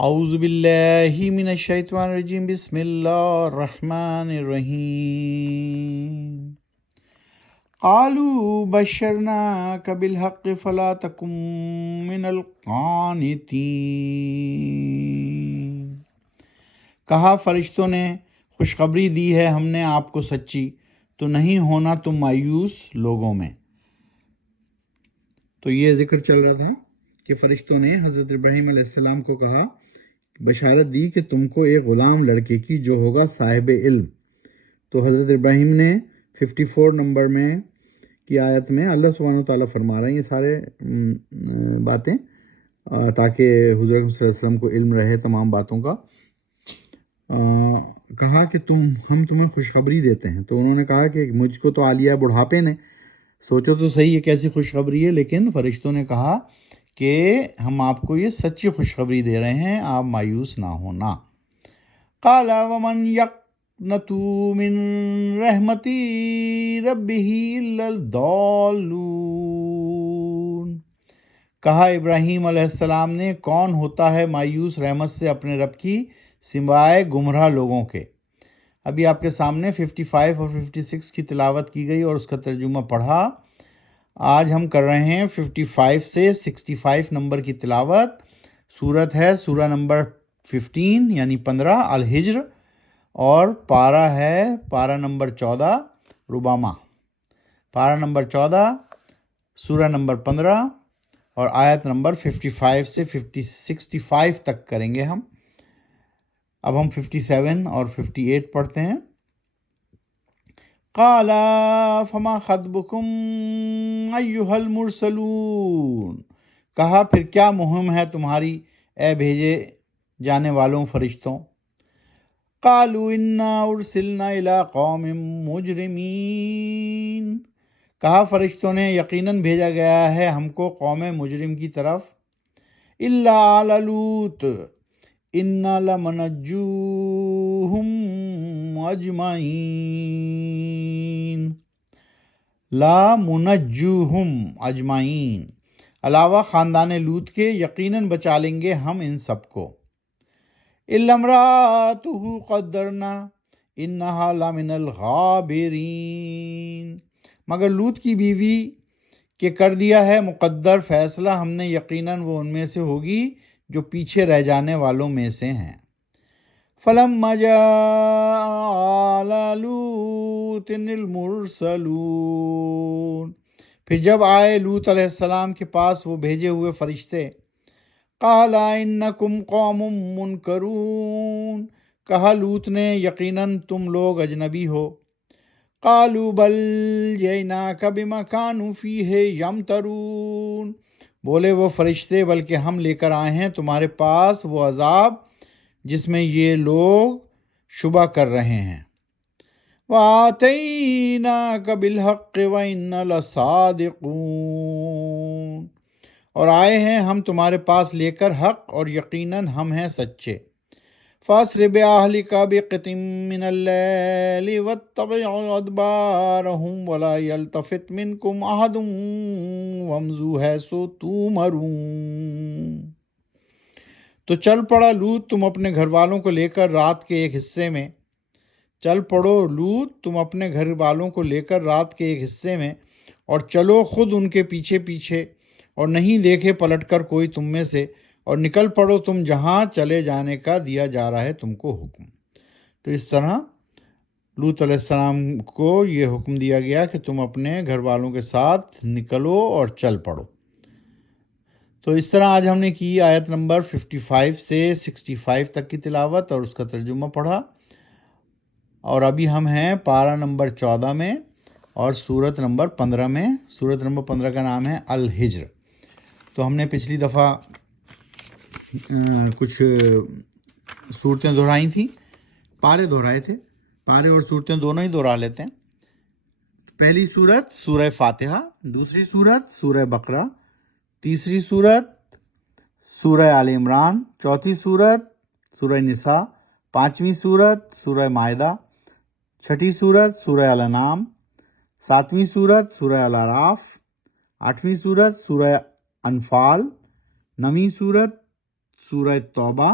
اعوذ باللہ من الشیطان الرجیم بسم اللہ الرحمن الرحیم قالوا بشرناک بالحق فلا تکن من القانتین، کہا فرشتوں نے خوشخبری دی ہے ہم نے آپ کو سچی، تو نہیں ہونا تم مایوس لوگوں میں۔ تو یہ ذکر چل رہا تھا کہ فرشتوں نے حضرت ابراہیم علیہ السلام کو کہا، بشارت دی کہ تم کو ایک غلام لڑکے کی جو ہوگا صاحب علم۔ تو حضرت ابراہیم نے 54 نمبر میں کی آیت میں اللہ سبحانہ وتعالیٰ فرما رہے ہیں یہ سارے باتیں تاکہ حضور اکرم صلی اللہ علیہ وسلم کو علم رہے تمام باتوں کا۔ کہا کہ ہم تمہیں خوشخبری دیتے ہیں۔ تو انہوں نے کہا کہ مجھ کو تو عالیہ بڑھاپے نے، سوچو تو صحیح یہ کیسی خوشخبری ہے، لیکن فرشتوں نے کہا کہ ہم آپ کو یہ سچی خوشخبری دے رہے ہیں، آپ مایوس نہ ہونا۔ قال ومن یقنط من رحمت ربہ الا الضالون، کہا ابراہیم علیہ السلام نے، کون ہوتا ہے مایوس رحمت سے اپنے رب کی سوائے گمراہ لوگوں کے۔ ابھی آپ کے سامنے 55 اور 56 کی تلاوت کی گئی اور اس کا ترجمہ پڑھا۔ آج ہم کر رہے ہیں 55 سے 65 نمبر کی تلاوت۔ سورت ہے سورہ نمبر 15 یعنی 15 الحجر، اور پارہ ہے پارہ نمبر 14 ربامہ، پارہ نمبر 14 سورہ نمبر 15 اور آیت نمبر 55 سے 65 تک کریں گے ہم۔ اب ہم 57 اور 58 پڑھتے ہیں۔ قال فما خطبکم ایھا المرسلون، کہا پھر کیا مہم ہے تمہاری اے بھیجے جانے والوں فرشتوں۔ قالوا انا ارسلنا الی قوم مجرمین، کہا فرشتوں نے یقیناً بھیجا گیا ہے ہم کو قوم مجرم کی طرف۔ الا آل لوط انا لمنجوہم اجمعین، لا منجوہم اجمعین، علاوہ خاندان لوط کے یقیناً بچا لیں گے ہم ان سب کو۔ الا امرأتہ قدرنا انہا لمن الغابرین، مگر لوط کی بیوی کہ کر دیا ہے مقدر فیصلہ ہم نے، یقیناً وہ ان میں سے ہوگی جو پیچھے رہ جانے والوں میں سے ہیں۔ فلما جاء آل لوط المرسلون، پھر جب آئے لوط علیہ السلام کے پاس وہ بھیجے ہوئے فرشتے، قال انکم قوم منکرون، کہا لوط نے یقیناً تم لوگ اجنبی ہو۔ قالوا بل جئناک بما كانوا فیہ یمترون، بولے وہ فرشتے بلکہ ہم لے کر آئے ہیں تمہارے پاس وہ عذاب جس میں یہ لوگ شبہ کر رہے ہیں۔ وَآتَيْنَاكَ بِالْحَقِّ وَإِنَّا لَصَادِقُونَ، اور آئے ہیں ہم تمہارے پاس لے کر حق اور یقیناً ہم ہیں سچے۔ فَأَسْرِ بِأَهْلِكَ بِقِطْعٍ مِّنَ اللَّيْلِ وَاتَّبِعْ أَدْبَارَهُمْ وَلَا يَلْتَفِتْ مِنكُمْ أَحَدٌ وَامْضُوا حَيْثُ تُؤْمَرُونَ، تو چل پڑا لوط تم اپنے گھر والوں کو لے کر رات کے ایک حصے میں، چل پڑو لوط تم اپنے گھر والوں کو لے کر رات کے ایک حصے میں، اور چلو خود ان کے پیچھے پیچھے، اور نہیں دیکھے پلٹ کر کوئی تم میں سے، اور نکل پڑو تم جہاں چلے جانے کا دیا جا رہا ہے تم کو حکم۔ تو اس طرح لوط علیہ السلام کو یہ حکم دیا گیا کہ تم اپنے گھر والوں کے ساتھ نکلو اور چل پڑو۔ تو اس طرح آج ہم نے کی آیت نمبر 55 سے 65 تک کی تلاوت اور اس کا ترجمہ پڑھا، اور ابھی ہم ہیں پارہ نمبر 14 میں اور سورت نمبر 15 میں۔ سورت نمبر 15 کا نام ہے الحجر۔ تو ہم نے پچھلی دفعہ کچھ صورتیں دہرائی تھیں، پارے دہرائے تھے، پارے اور صورتیں دونوں ہی دہرا لیتے ہیں۔ پہلی صورت سورہ فاتحہ، دوسری صورت سورہ بقرہ، تیسری صورت سورہ آل عمران، چوتھی صورت سورہ نساء، پانچویں صورت سورہ مائدہ، چھٹی صورت سورہ الانعام، ساتویں صورت سورہ الاعراف، آٹھویں صورت سورہ انفال، نویں صورت سورہ توبہ،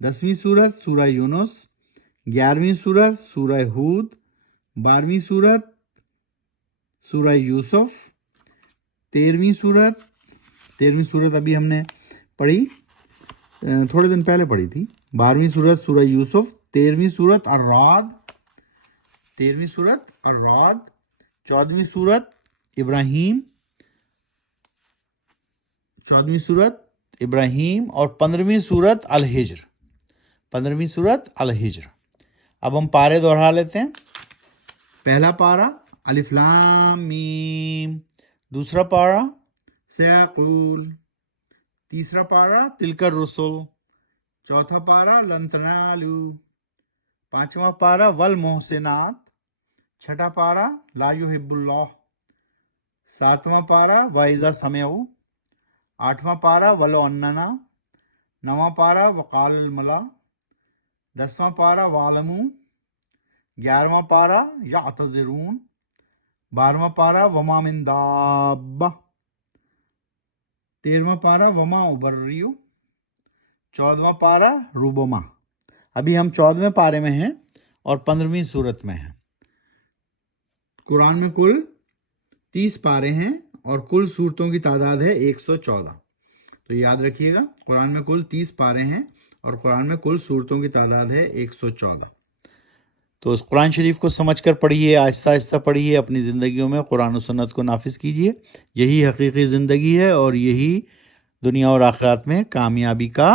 10ویں صورت سورہ یونس، 11ویں صورت سورہ ہود، 12ویں صورت سورہ یوسف، 13ویں صورت ابھی ہم نے پڑھی، تھوڑے دن پہلے پڑھی تھی، 12ویں صورت سورہ یوسف، 13ویں صورت الرعد، 14ویں صورت ابراہیم اور 15ویں صورت الحجر۔ اب ہم پارے دہرا لیتے ہیں۔ پہلا پارا الف لام میم، دوسرا پارا سیقول، تیسرا پارا تلک الرسل، چوتھا پارا لن تنالو، پانچواں پارا والمحسنات، چھٹا پارا لا یحب اللہ، ساتواں پارا وَإِذَا سَمِعُوا، آٹھواں پارا وَلَوْ أَنَّنَا، نواں پارا وقال الملا، 10واں پارا وَاعْلَمُوا، 11واں پارا یعتذرون، 12واں پارا وما من دابہ، 13واں پارا وما ابرئ، 14واں پارا ربما۔ ابھی ہم 14ویں پارے میں ہیں اور 15ویں صورت میں ہیں۔ قرآن میں کل 30 پارے ہیں اور کل صورتوں کی تعداد ہے 114۔ تو یاد رکھیے گا، قرآن میں کل 30 پارے ہیں اور قرآن میں کل صورتوں کی تعداد ہے 114۔ تو اس قرآن شریف کو سمجھ کر پڑھیے، آہستہ آہستہ پڑھیے، اپنی زندگیوں میں قرآن و سنت کو نافذ کیجیے۔ یہی حقیقی زندگی ہے اور یہی دنیا اور آخرات میں کامیابی کا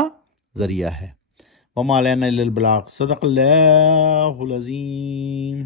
ذریعہ ہے۔ وما علینا الا البلاغ، صدق اللہ العظیم۔